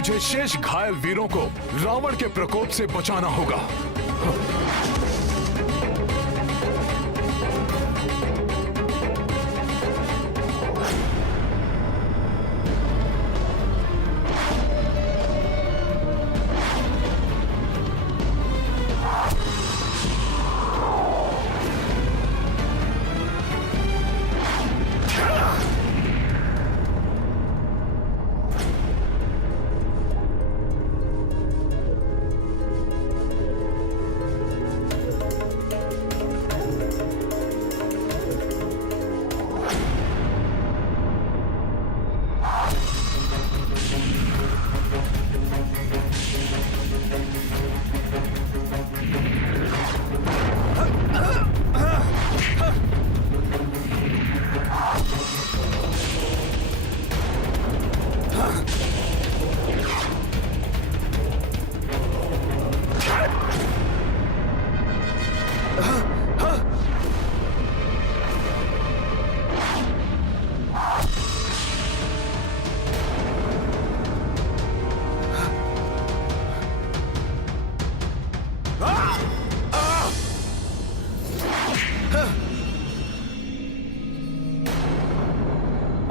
मुझे शेष घायल वीरों को रावण के प्रकोप से बचाना होगा।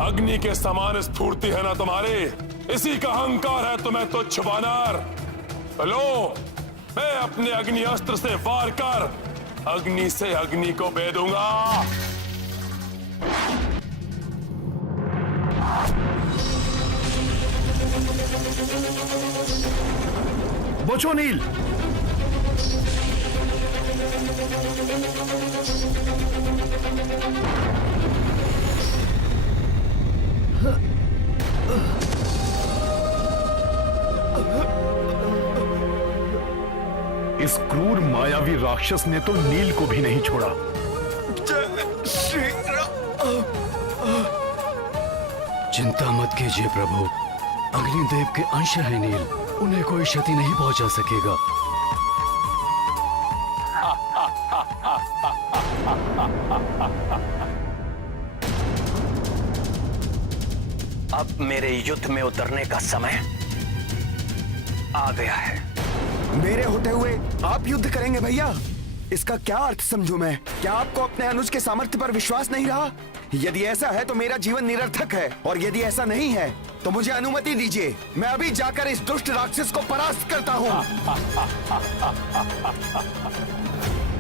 अग्नि के समान स्फूर्ति है ना तुम्हारी, इसी का अहंकार है तुम्हें तुच्छ वानर। लो, मैं अपने अग्नि अस्त्र से वार कर अग्नि से अग्नि को भेदूंगा। बचो नील। इस क्रूर मायावी राक्षस ने तो नील को भी नहीं छोड़ा। चिंता मत कीजिए प्रभु, अग्निदेव के अंश है नील, उन्हें कोई क्षति नहीं पहुंचा सकेगा। अब मेरे युद्ध में उतरने का समय आ गया है। मेरे होते हुए आप युद्ध करेंगे भैया? इसका क्या अर्थ समझूं मैं? क्या आपको अपने अनुज के सामर्थ्य पर विश्वास नहीं रहा? यदि ऐसा है तो मेरा जीवन निरर्थक है, और यदि ऐसा नहीं है तो मुझे अनुमति दीजिए, मैं अभी जाकर इस दुष्ट राक्षस को परास्त करता हूँ।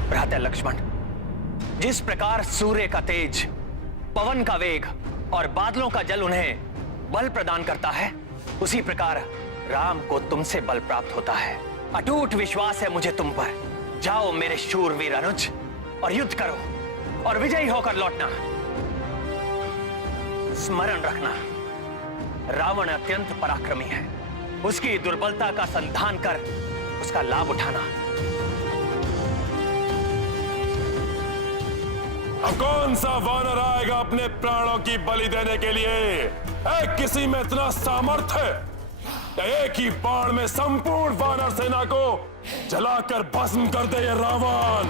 भ्राता लक्ष्मण, जिस प्रकार सूर्य का तेज, पवन का वेग और बादलों का जल उन्हें बल प्रदान करता है, उसी प्रकार राम को तुमसे बल प्राप्त होता है। अटूट विश्वास है मुझे तुम पर। जाओ मेरे शूरवीर अनुज, और युद्ध करो और विजयी होकर लौटना। स्मरण रखना, रावण अत्यंत पराक्रमी है। उसकी दुर्बलता का संधान कर उसका लाभ उठाना। अब कौन सा वानर आएगा अपने प्राणों की बलि देने के लिए? किसी में इतना सामर्थ्य है? एक ही बाण में संपूर्ण वानर सेना को जलाकर भस्म कर दे ये रावण।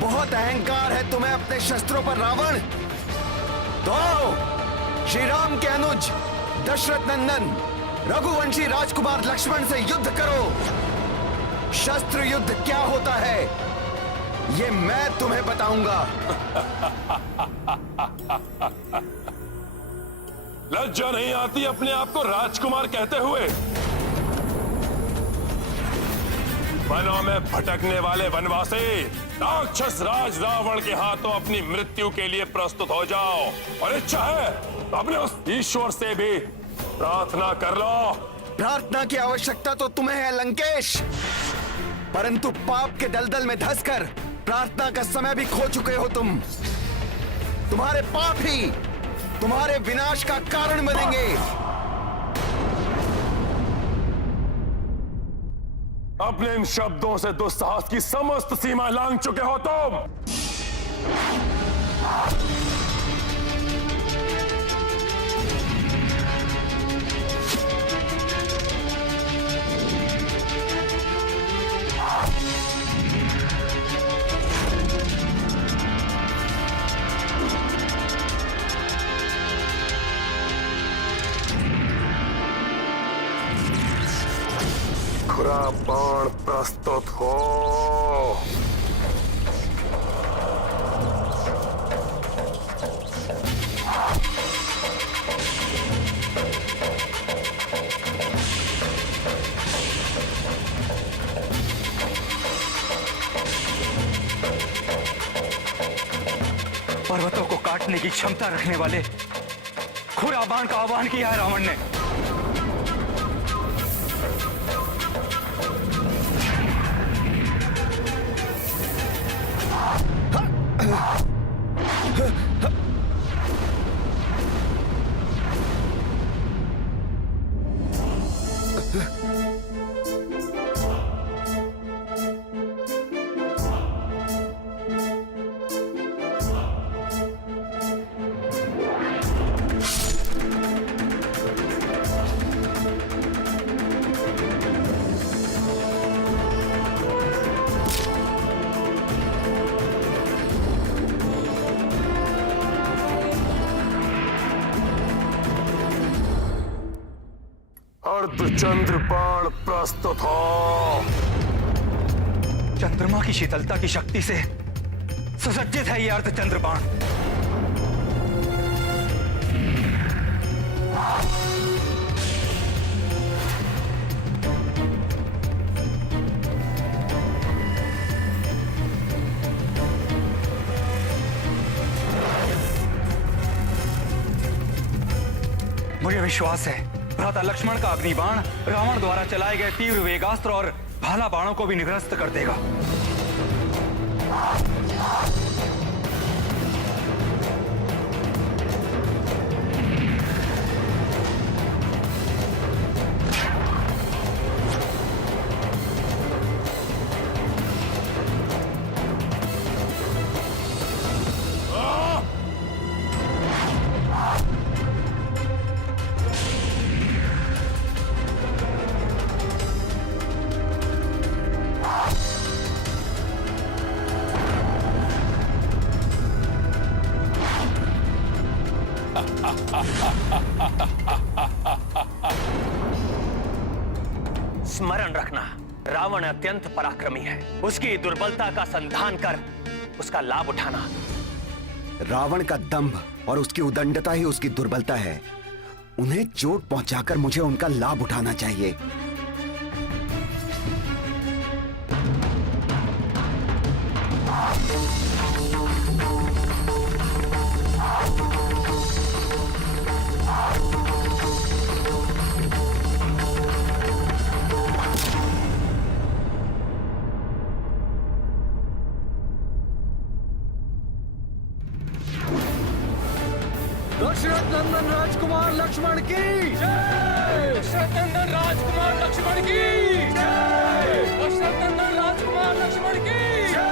बहुत अहंकार है तुम्हें अपने शस्त्रों पर रावण। तो आओ, श्री राम के अनुज दशरथ नंदन रघुवंशी राजकुमार लक्ष्मण से युद्ध करो। शस्त्र युद्ध क्या होता है ये मैं तुम्हें बताऊंगा। लज्जा नहीं आती अपने आप को राजकुमार कहते हुए? वनों में भटकने वाले वनवासी, राक्षस राज रावण के हाथों अपनी मृत्यु के लिए प्रस्तुत हो जाओ, और इच्छा है तो अपने उस ईश्वर से भी प्रार्थना कर लो। प्रार्थना की आवश्यकता तो तुम्हें है लंकेश, परंतु पाप के दलदल में धंसकर प्रार्थना का समय भी खो चुके हो तुम। तुम्हारे पाप ही तुम्हारे विनाश का कारण बनेंगे। अपने इन शब्दों से दुस्साहस की समस्त सीमा लांघ चुके हो तुम। खुरा बाण प्रस्तुत हो। पर्वतों को काटने की क्षमता रखने वाले खुरा बाण का आह्वान किया है रावण ने। अर्धचंद्र बाण प्रस्तुत हो। चंद्रमा की शीतलता की शक्ति से सुसज्जित है ये अर्धचंद्र बाण। मुझे विश्वास है भ्राता लक्ष्मण का अग्निबाण रावण द्वारा चलाए गए तीव्र वेगास्त्र और भाला बाणों को भी निरस्त कर देगा। स्मरण रखना, रावण अत्यंत पराक्रमी है। उसकी दुर्बलता का संधान कर उसका लाभ उठाना। रावण का दंभ और उसकी उदंडता ही उसकी दुर्बलता है। उन्हें चोट पहुंचाकर मुझे उनका लाभ उठाना चाहिए। दशरथ नंदन राजकुमार लक्ष्मण की जय। दशरथ नंदन राजकुमार लक्ष्मण की जय। दशरथ नंदन राजकुमार लक्ष्मण की जय।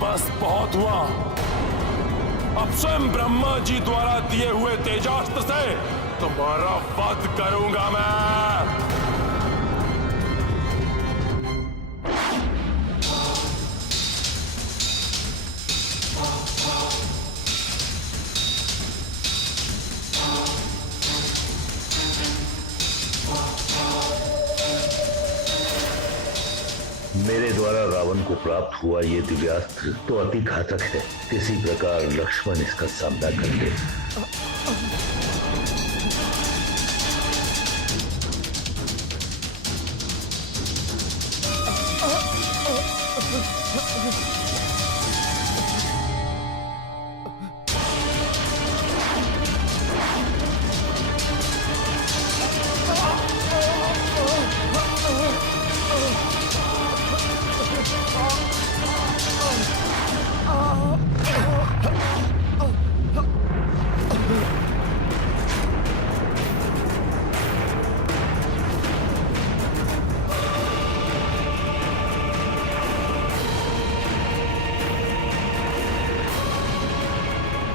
बस बहुत हुआ। अब स्वयं ब्रह्मा जी द्वारा दिए हुए तेजास्त्र से तुम्हारा वध करूंगा मैं। मेरे द्वारा रावण को प्राप्त हुआ ये दिव्यास्त्र तो अति घातक है। किसी प्रकार लक्ष्मण इसका सामना कर ले।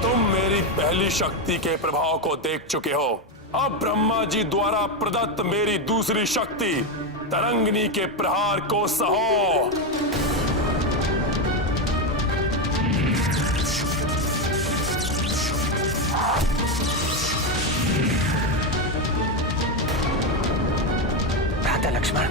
तुम मेरी पहली शक्ति के प्रभाव को देख चुके हो। अब ब्रह्मा जी द्वारा प्रदत्त मेरी दूसरी शक्ति तरंगिनी के प्रहार को सहो। भ्राता लक्ष्मण,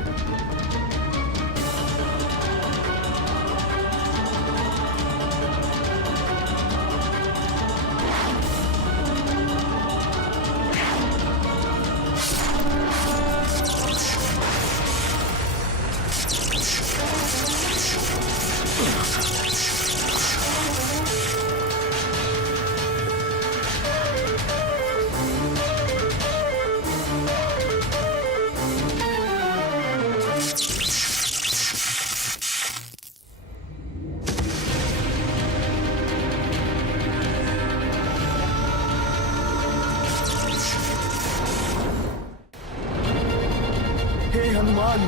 हे हनुमान,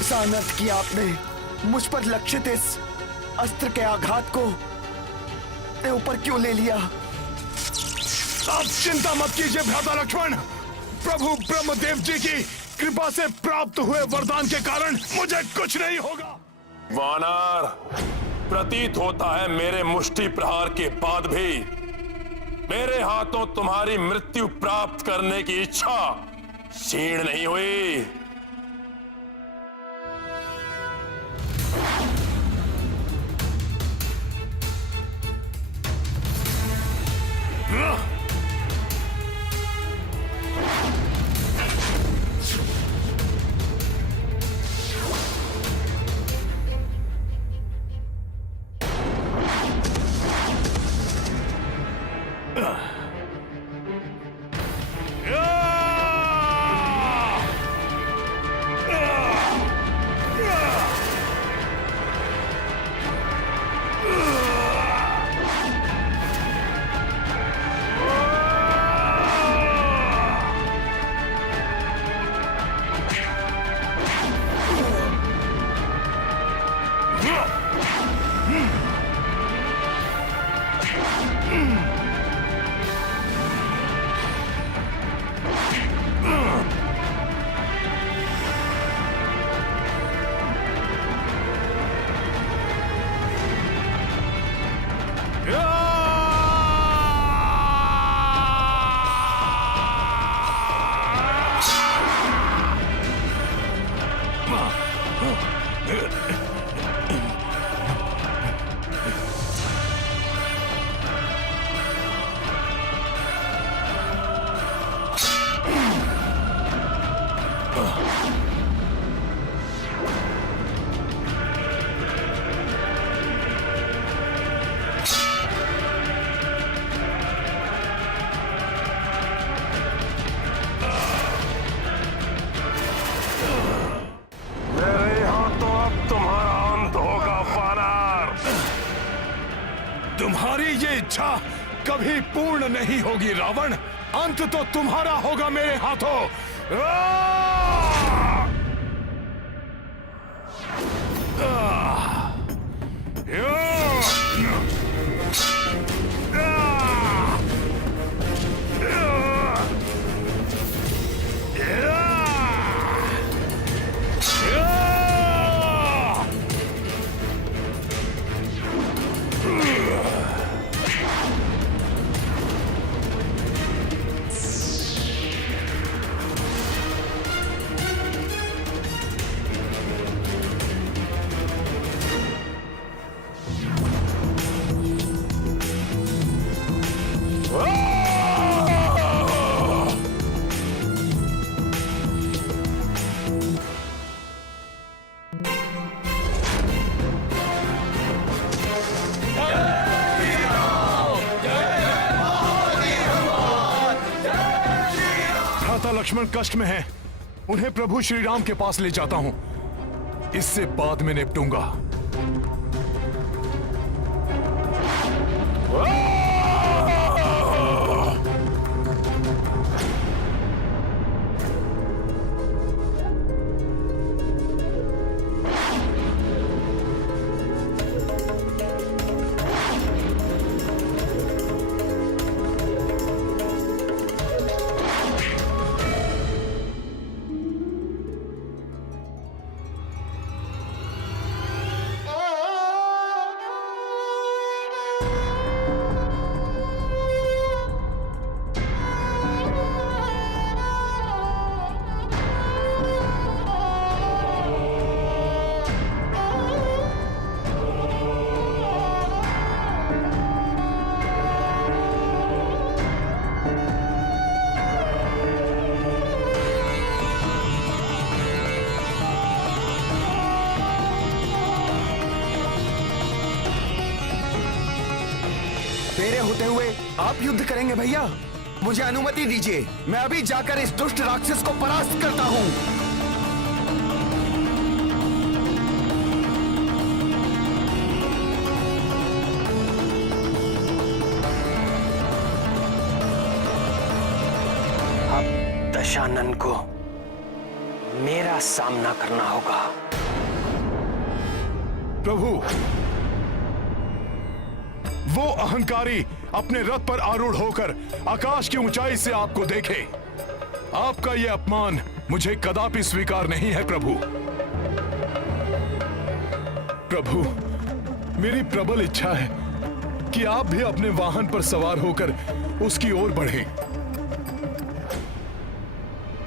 ऐसा अनर्थ किया आपने। मुझ पर लक्षित इस अस्त्र के आघात को ऊपर क्यों ले लिया? आप चिंता मत कीजिए भ्राता लक्ष्मण। प्रभु ब्रह्मदेव जी की कृपा से प्राप्त हुए वरदान के कारण मुझे कुछ नहीं होगा। वानर, प्रतीत होता है मेरे मुष्टि प्रहार के बाद भी मेरे हाथों तुम्हारी मृत्यु प्राप्त करने की इच्छा क्षीण नहीं हुई। तुम्हारी ये इच्छा कभी पूर्ण नहीं होगी रावण। अंत तो तुम्हारा होगा मेरे हाथों। लक्ष्मण कष्ट में हैं। उन्हें प्रभु श्री राम के पास ले जाता हूं। इससे बाद में निपटूंगा। होते हुए आप युद्ध करेंगे भैया? मुझे अनुमति दीजिए, मैं अभी जाकर इस दुष्ट राक्षस को परास्त करता हूँ। अब दशानन को मेरा सामना करना होगा। प्रभु, वो अहंकारी अपने रथ पर आरूढ़ होकर आकाश की ऊंचाई से आपको देखे। आपका यह अपमान मुझे कदापि स्वीकार नहीं है प्रभु। प्रभु, मेरी प्रबल इच्छा है कि आप भी अपने वाहन पर सवार होकर उसकी ओर बढ़ें।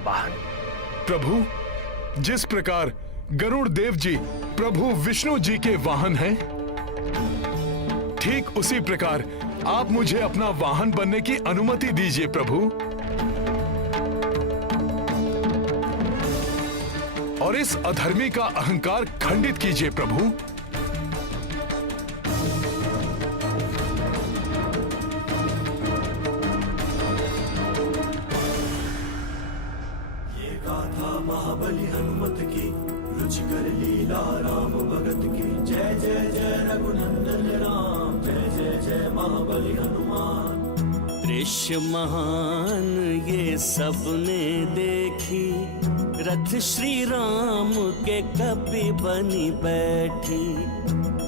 वाहन? प्रभु, जिस प्रकार गरुड़ देव जी प्रभु विष्णु जी के वाहन हैं, ठीक उसी प्रकार आप मुझे अपना वाहन बनने की अनुमति दीजिए प्रभु। और इस अधर्मी का अहंकार खंडित कीजिए प्रभु। ये गाथा महाबली हनुमत की, रुचिकर लीला राम भगत की। जय जय जय रघुनंदन राम, जय जय जय महाबली हनुमान। दृश्य महान ये सबने देखी, रथ श्री राम के कपि बनी बैठी।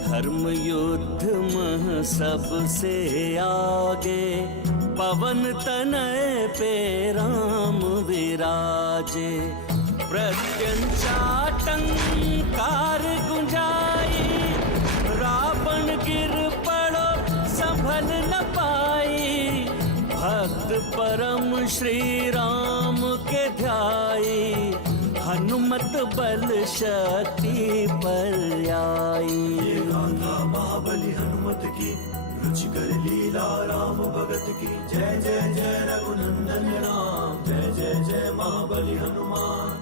धर्म युद्ध मह सबसे आगे, पवन तनय पे राम विराजे। प्रत्यंचाटंकार गुंजाई, रावण गिर पड़ो संभल न पाई। भक्त परम श्री राम के ध्याई, हनुमत बल शक्ति पर आई। ये गाथा महाबली हनुमत की, रुचिकर लीला राम भगत की। जय जय जय रघुनंदन राम, जय जय जय महाबली हनुमान।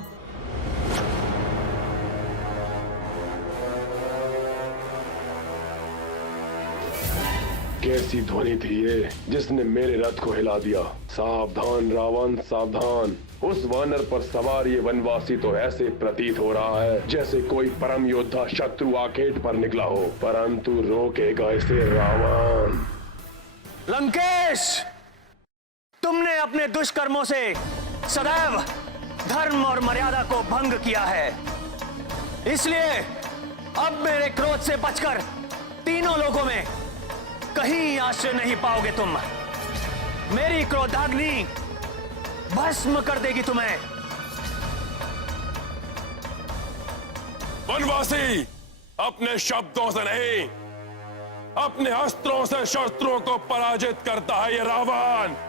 कैसी ध्वनि थी ये जिसने मेरे रथ को हिला दिया। सावधान रावण सावधान, उस वानर पर सवार ये वनवासी तो ऐसे प्रतीत हो रहा है जैसे कोई परम योद्धा शत्रु आखेट पर निकला हो, परंतु रोकेगा इसे रावण। लंकेश, तुमने अपने दुष्कर्मों से सदैव धर्म और मर्यादा को भंग किया है, इसलिए अब मेरे क्रोध से बचकर तीनों लोगों में कहीं आश्रय नहीं पाओगे तुम। मेरी क्रोधाग्नि भस्म कर देगी तुम्हें। वनवासी, अपने शब्दों से नहीं, अपने अस्त्रों से शस्त्रों को पराजित करता है ये रावण।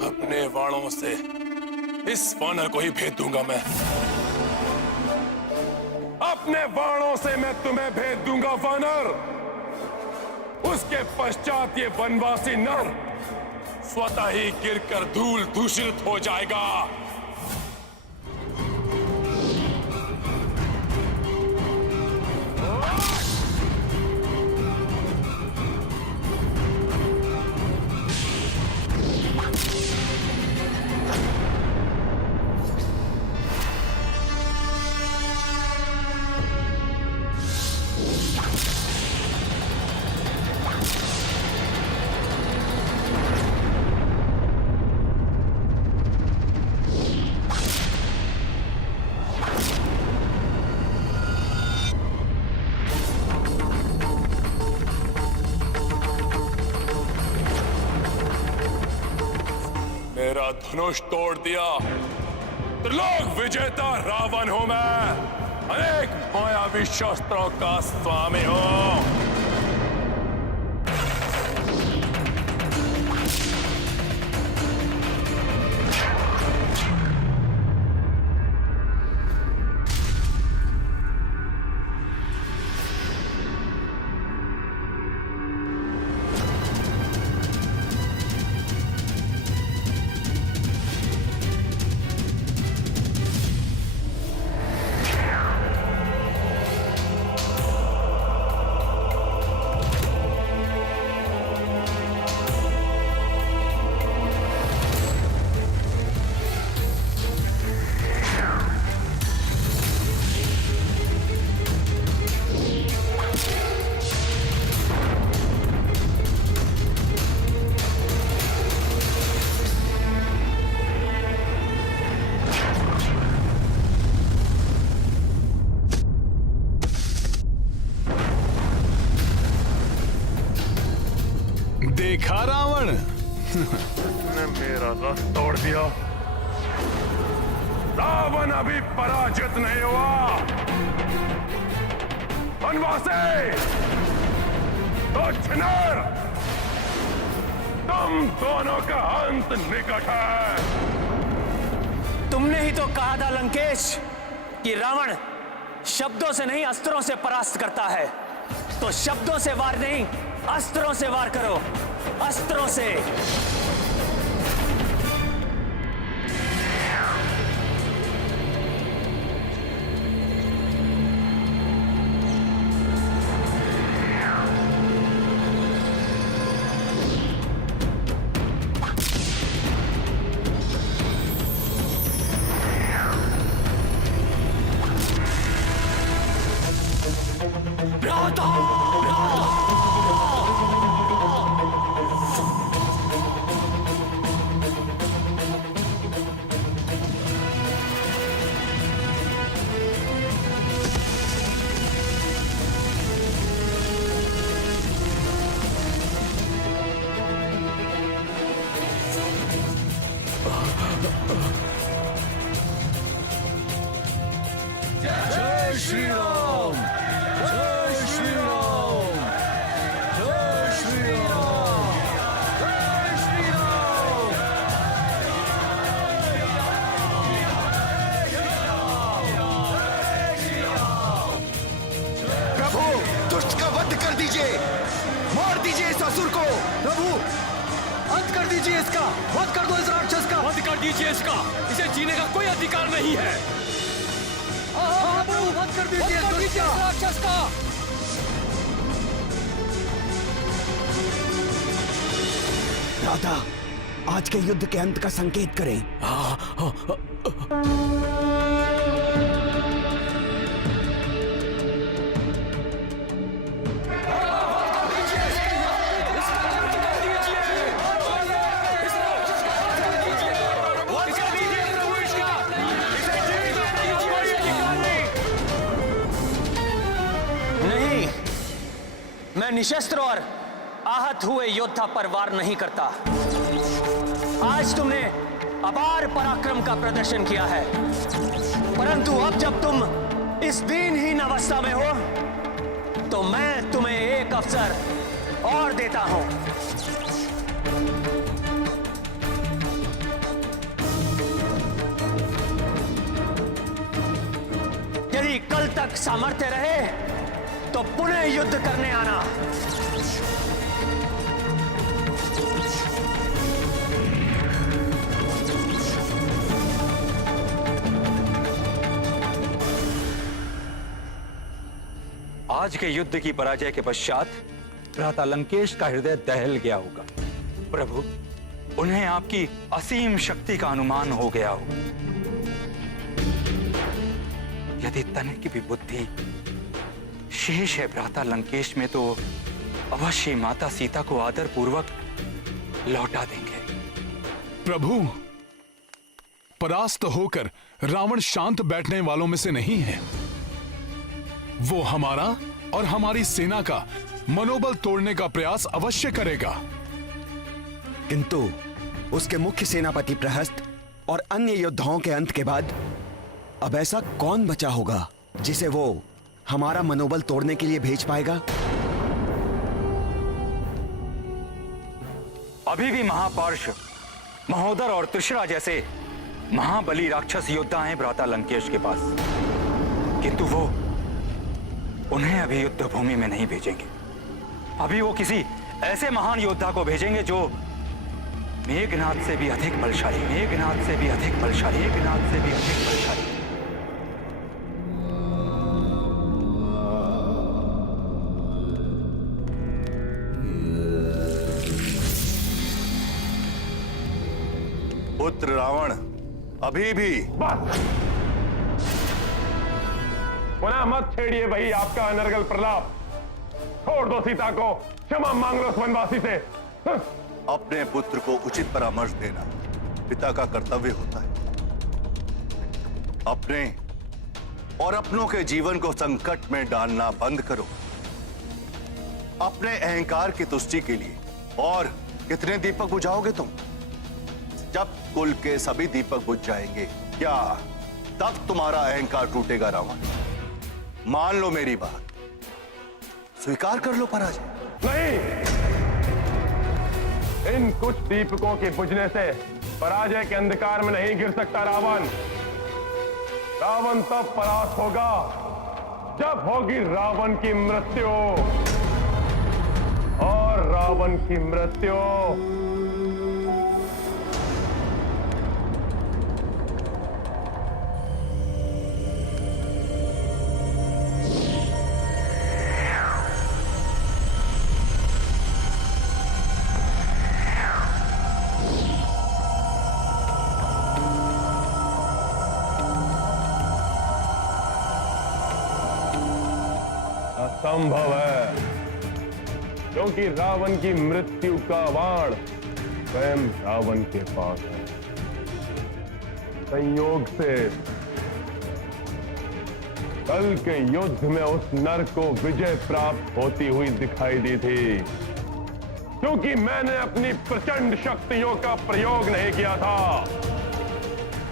अपने वाणों से इस वानर को ही भेद दूंगा मैं। अपने बाणों से मैं तुम्हें भेद दूंगा वानर। उसके पश्चात ये वनवासी नर स्वतः ही गिरकर धूल दूषित हो जाएगा। मेरा धनुष तोड़ दिया, त्रिलोक विजेता रावण हूं मैं। अनेक मायावी शस्त्रों का स्वामी हूं। देखा रावण, ने मेरा रथ तोड़ दिया। रावण अभी पराजित नहीं हुआ। वनवासी, तो छिनर, तुम दोनों का अंत निकट है। तुमने ही तो कहा था लंकेश कि रावण शब्दों से नहीं अस्त्रों से परास्त करता है, तो शब्दों से वार नहीं अस्त्रों से वार करो, अस्त्रों से। मार दीजिए इस असुर को। प्रभु, अंत कर दीजिए इसका, वध कर दो इस राक्षस का। वध कर दीजिए इसका, इसे जीने का कोई अधिकार नहीं है। प्रभु, वध कर दीजिए इस राक्षस का। राधा, आज के युद्ध के अंत का संकेत करें। मैं निशस्त्र और आहत हुए योद्धा पर वार नहीं करता। आज तुमने अपार पराक्रम का प्रदर्शन किया है, परंतु अब जब तुम इस दीनहीन अवस्था में हो, तो मैं तुम्हें एक अवसर और देता हूं। यदि कल तक सामर्थ्य रहे तो पुनः युद्ध करने आना। आज के युद्ध की पराजय के पश्चात भ्राता लंकेश का हृदय दहल गया होगा। प्रभु, उन्हें आपकी असीम शक्ति का अनुमान हो गया हो। यदि तनिक की भी बुद्धि शेष है भ्राता लंकेश में, तो अवश्य माता सीता को आदर पूर्वक लौटा देंगे। प्रभु, परास्त होकर रावण शांत बैठने वालों में से नहीं है। वो हमारा और हमारी सेना का मनोबल तोड़ने का प्रयास अवश्य करेगा। किंतु उसके मुख्य सेनापति प्रहस्त और अन्य योद्धाओं के अंत के बाद अब ऐसा कौन बचा होगा जिसे वो हमारा मनोबल तोड़ने के लिए भेज पाएगा? अभी भी महापार्श, महोदर और तुषरा जैसे महाबली राक्षस योद्धा हैं भ्राता लंकेश के पास, किंतु वो उन्हें अभी युद्ध भूमि में नहीं भेजेंगे। अभी वो किसी ऐसे महान योद्धा को भेजेंगे जो मेघनाद से भी अधिक बलशाली, मेघनाद से भी अधिक बलशाली, मेघनाद से भी अधिक बलशाली। पुत्र रावण अभी भी बस पुनः मत छेड़िए वही आपका अनर्गल प्रलाप। छोड़ दो सीता को, क्षमा मांग लो उस वनवासी से। अपने पुत्र को उचित परामर्श देना पिता का कर्तव्य होता है। अपने और अपनों के जीवन को संकट में डालना बंद करो। अपने अहंकार की तुष्टि के लिए और कितने दीपक बुझाओगे तुम? जब कुल के सभी दीपक बुझ जाएंगे, क्या तब तुम्हारा अहंकार टूटेगा रावण? मान लो मेरी बात, स्वीकार कर लो पराजय। नहीं, इन कुछ दीपकों के बुझने से पराजय के अंधकार में नहीं गिर सकता रावण। रावण तब परास्त होगा जब होगी रावण की मृत्यु, और रावण की मृत्यु असंभव है, क्योंकि रावण की मृत्यु का बाण स्वयं रावण के पास है। संयोग से कल के युद्ध में उस नर को विजय प्राप्त होती हुई दिखाई दी थी, क्योंकि मैंने अपनी प्रचंड शक्तियों का प्रयोग नहीं किया था।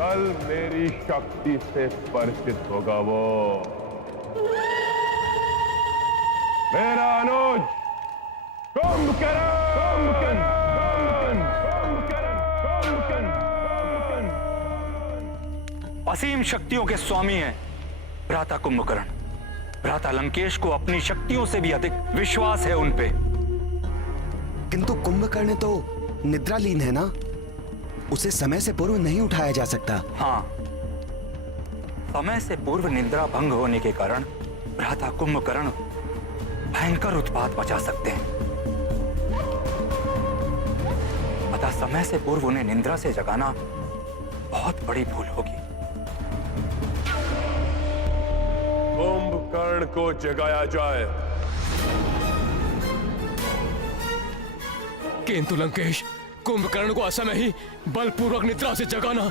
कल मेरी शक्ति से परिचित होगा वो। मेरा अनुज कुंभकर्ण, असीम शक्तियों के स्वामी हैं भ्राता कुंभकर्ण। भ्राता लंकेश को अपनी शक्तियों से भी अधिक विश्वास है उन पे। किंतु कुंभकर्ण तो निद्रालीन है ना, उसे समय से पूर्व नहीं उठाया जा सकता। हाँ, समय से पूर्व निद्रा भंग होने के कारण भ्राता कुंभकर्ण भयंकर उत्पात मचा सकते हैं। अतः समय से पूर्व उन्हें निद्रा से जगाना बहुत बड़ी भूल होगी। कुंभकर्ण को जगाया जाए। किंतु लंकेश, कुंभकर्ण को असमय ही बलपूर्वक निद्रा से जगाना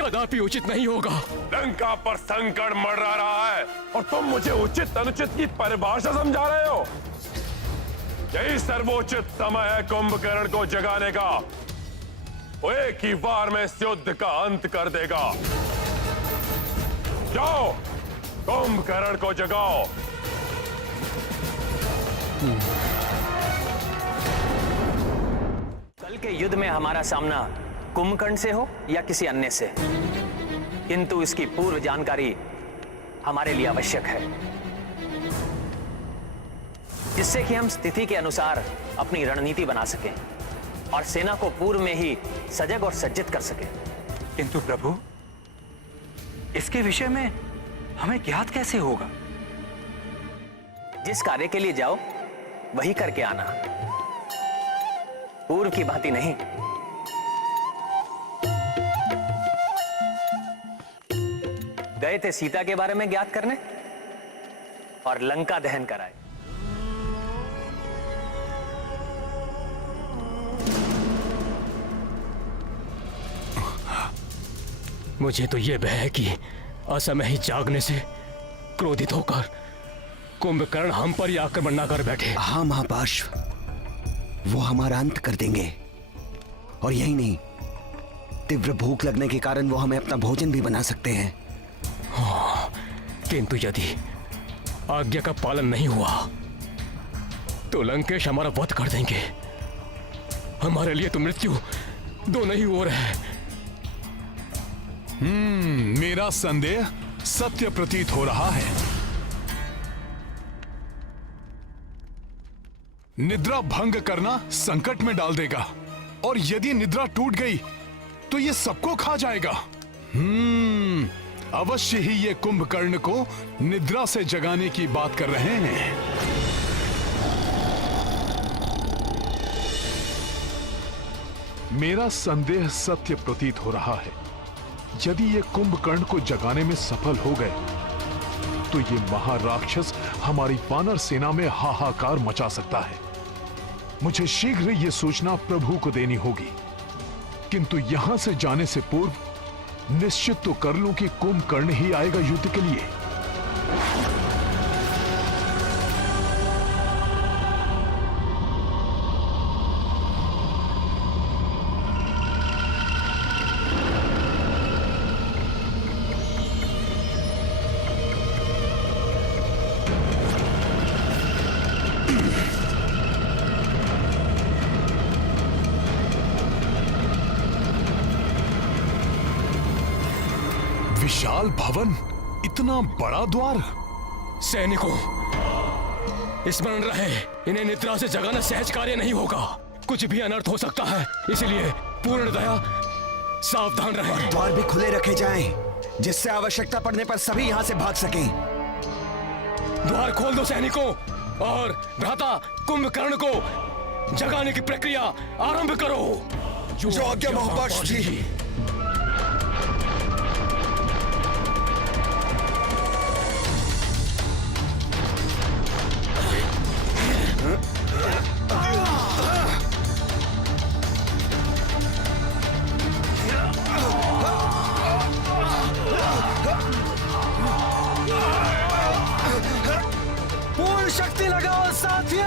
कदापि उचित नहीं होगा। लंका पर संकट मंडरा रहा है और तुम मुझे उचित अनुचित की परिभाषा समझा रहे हो। यही सर्वोचित समय है कुंभकर्ण को जगाने का। वो एक ही वार में इस युद्ध का अंत कर देगा। जाओ, कुंभकर्ण को जगाओ। कल के युद्ध में हमारा सामना कुंभकर्ण से हो या किसी अन्य से, किंतु इसकी पूर्व जानकारी हमारे लिए आवश्यक है, जिससे कि हम स्थिति के अनुसार अपनी रणनीति बना सकें और सेना को पूर्व में ही सजग और सज्जित कर सकें। किंतु प्रभु, इसके विषय में हमें ज्ञात कैसे होगा? जिस कार्य के लिए जाओ वही करके आना, पूर्व की भांति नहीं। गए थे सीता के बारे में ज्ञात करने और लंका दहन कराए। मुझे तो यह भय है कि असमय ही जागने से क्रोधित होकर कुंभकर्ण हम पर ही आक्रमण न कर बैठे। हाँ महापार्श्व, वो हमारा अंत कर देंगे। और यही नहीं, तीव्र भूख लगने के कारण वो हमें अपना भोजन भी बना सकते हैं। किंतु यदि आज्ञा का पालन नहीं हुआ तो लंकेश हमारा वध कर देंगे। हमारे लिए तो मृत्यु दोनों ही ओर है। मेरा संदेह सत्य प्रतीत हो रहा है। निद्रा भंग करना संकट में डाल देगा, और यदि निद्रा टूट गई तो ये सबको खा जाएगा। अवश्य ही ये कुंभकर्ण को निद्रा से जगाने की बात कर रहे हैं। मेरा संदेह सत्य प्रतीत हो रहा है। यदि ये कुंभकर्ण को जगाने में सफल हो गए तो ये महाराक्षस हमारी वानर सेना में हाहाकार मचा सकता है। मुझे शीघ्र ये सूचना प्रभु को देनी होगी, किंतु यहां से जाने से पूर्व निश्चित तो कर लूं कि कुंभकर्ण ही आएगा युद्ध के लिए। विशाल भवन, इतना बड़ा द्वार। सैनिकों, स्मरण रहे, इन्हें निद्रा से जगाना सहज कार्य नहीं होगा। कुछ भी अनर्थ हो सकता है, इसलिए पूर्ण दया सावधान रहें। द्वार भी खुले रखे जाएं, जिससे आवश्यकता पड़ने पर सभी यहां से भाग सकें। द्वार खोल दो सैनिकों, और भ्राता कुंभकर्ण को जगाने की प्रक्रिया आरंभ करो। जो आज्ञा महापाश जी। पूर्ण शक्ति लगाओ साथियों।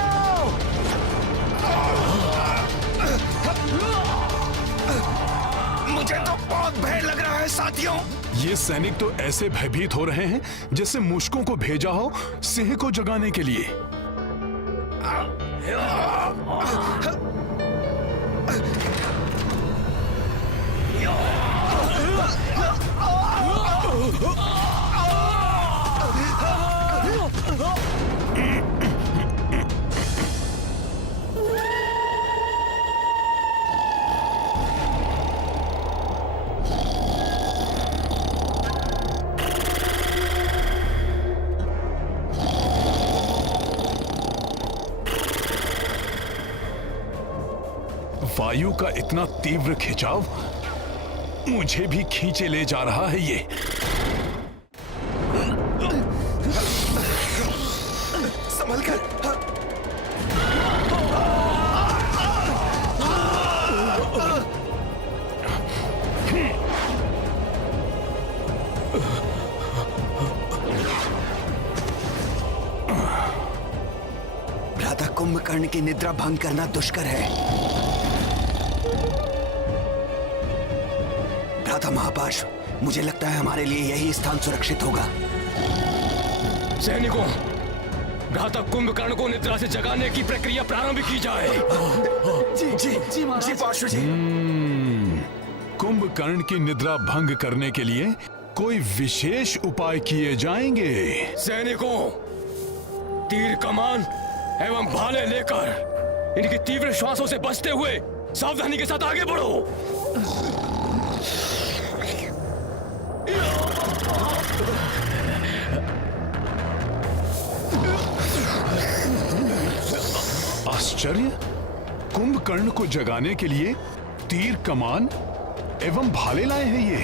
मुझे तो बहुत भय लग रहा है साथियों। ये सैनिक तो ऐसे भयभीत हो रहे हैं जैसे मूषकों को भेजा हो सिंह को जगाने के लिए। वायु का इतना तीव्र खिंचाव मुझे भी खींचे ले जा रहा है। ये संभल कर। भ्राता कुंभकर्ण की निद्रा भंग करना दुष्कर है। भ्राता महापाश, मुझे लगता है हमारे लिए यही स्थान सुरक्षित होगा। सैनिकों, भ्राता कुंभकर्ण को निद्रा से जगाने की प्रक्रिया प्रारंभ की जाए। जी जी जी जी पार्षद जी। कुंभकर्ण की निद्रा भंग करने के लिए कोई विशेष उपाय किए जाएंगे। सैनिकों, तीर कमान एवं भाले लेकर इनकी तीव्र श्वासों से बचते हुए सावधानी के साथ आगे बढ़ो। आश्चर्य, कुंभकर्ण को जगाने के लिए तीर कमान एवं भाले लाए हैं ये।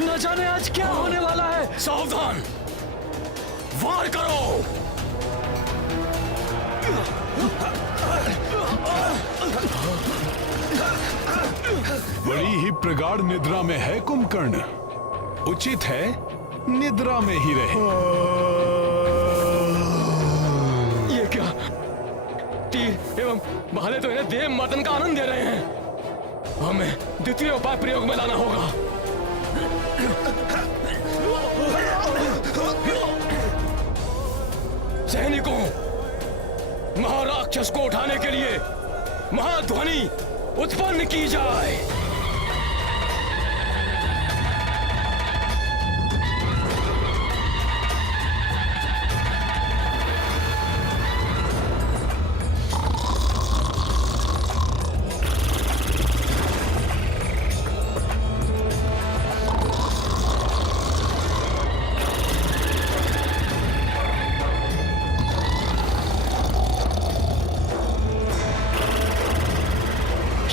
न जाने आज क्या होने वाला है। सावधान, वार करो। बड़ी ही प्रगाढ़ निद्रा में है कुंभकर्ण। उचित है निद्रा में ही रहे। ये क्या? तीर एवं भाले तो इन्हें देव मर्दन का आनंद दे रहे हैं। हमें द्वितीय उपाय प्रयोग में लाना होगा। सैनिकों, महाराक्षस को उठाने के लिए महाध्वनि उत्पन्न की जाए।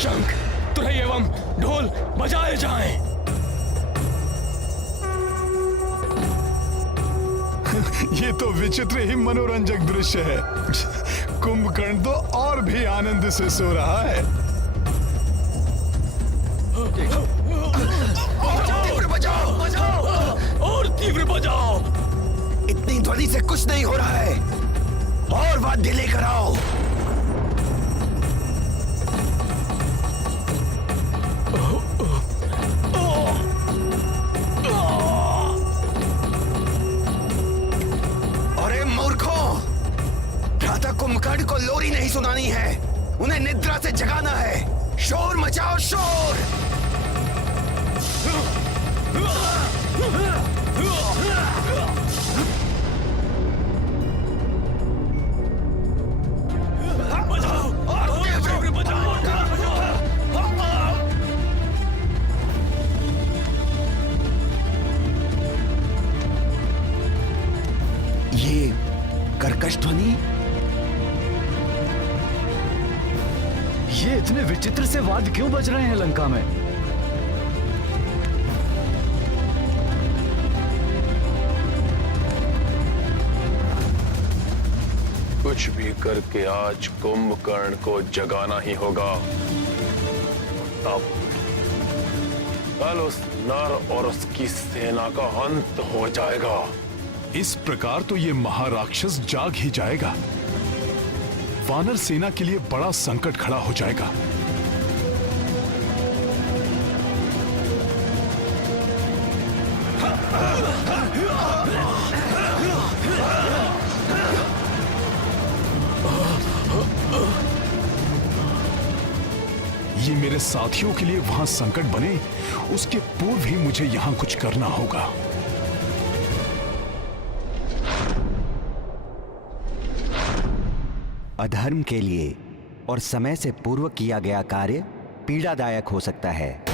शंख, तुरही एवं ढोल बजाए जाएं। ये तो विचित्र ही मनोरंजक दृश्य है। कुंभकर्ण तो और भी आनंद से सो रहा है। तीव्र बजाओ, और तीव्र बजाओ। इतनी ध्वनि से कुछ नहीं हो रहा है, और वाद्य लेकर आओ। अरे मूर्खों, भ्राता कुंभकर्ण को लोरी नहीं सुनानी है, उन्हें निद्रा से जगाना है। शोर मचाओ, शोर। ये कर्कश ध्वनि, ये इतने विचित्र से वाद्य क्यों बज रहे हैं लंका में? कुछ भी करके आज कुंभकर्ण को जगाना ही होगा। तब कल उस नर और उसकी सेना का अंत हो जाएगा। इस प्रकार तो ये महाराक्षस जाग ही जाएगा। वानर सेना के लिए बड़ा संकट खड़ा हो जाएगा। ये मेरे साथियों के लिए वहां संकट बने, उसके पूर्व ही मुझे यहां कुछ करना होगा। अधर्म के लिए और समय से पूर्व किया गया कार्य पीड़ादायक हो सकता है।